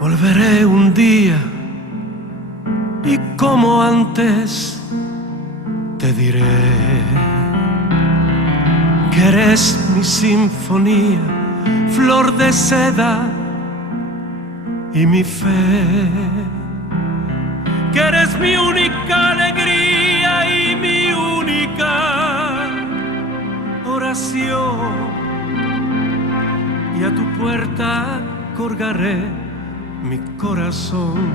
Volveré un día y como antes te diré que eres mi sinfonía, flor de seda y mi fe, que eres mi única alegría y mi única oración, y a tu puerta colgaré mi corazón.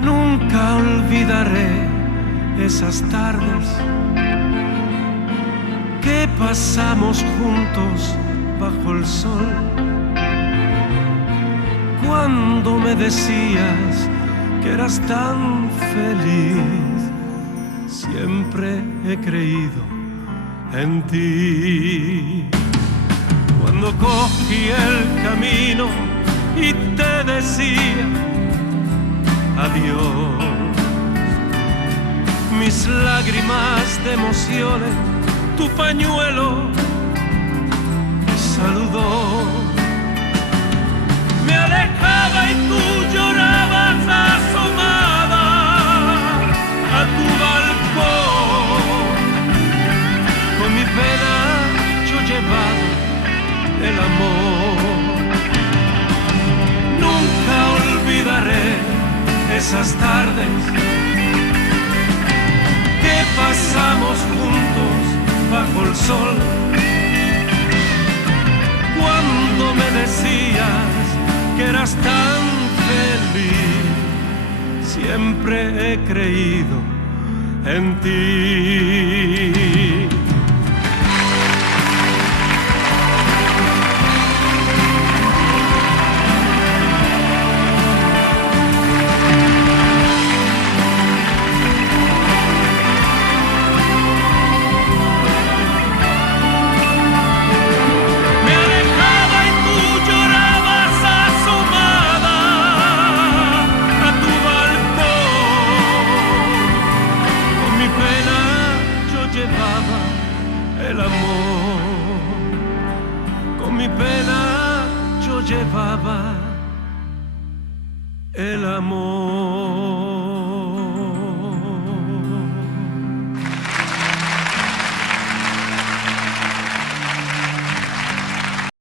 Nunca olvidaré esas tardes que pasamos juntos bajo el sol, cuando me decías que eras tan feliz. Siempre he creído en ti. Cuando cogí el camino y te decía adiós, mis lágrimas de emociones, tu pañuelo saludó. Me alejaba y tú llorabas asomada a tu balcón. Con mi pena yo llevaba el amor. Nunca olvidaré esas tardes que pasamos juntos bajo el sol, cuando me decías que eras tan feliz. Siempre he creído en ti. El amor, con mi pena yo llevaba el amor.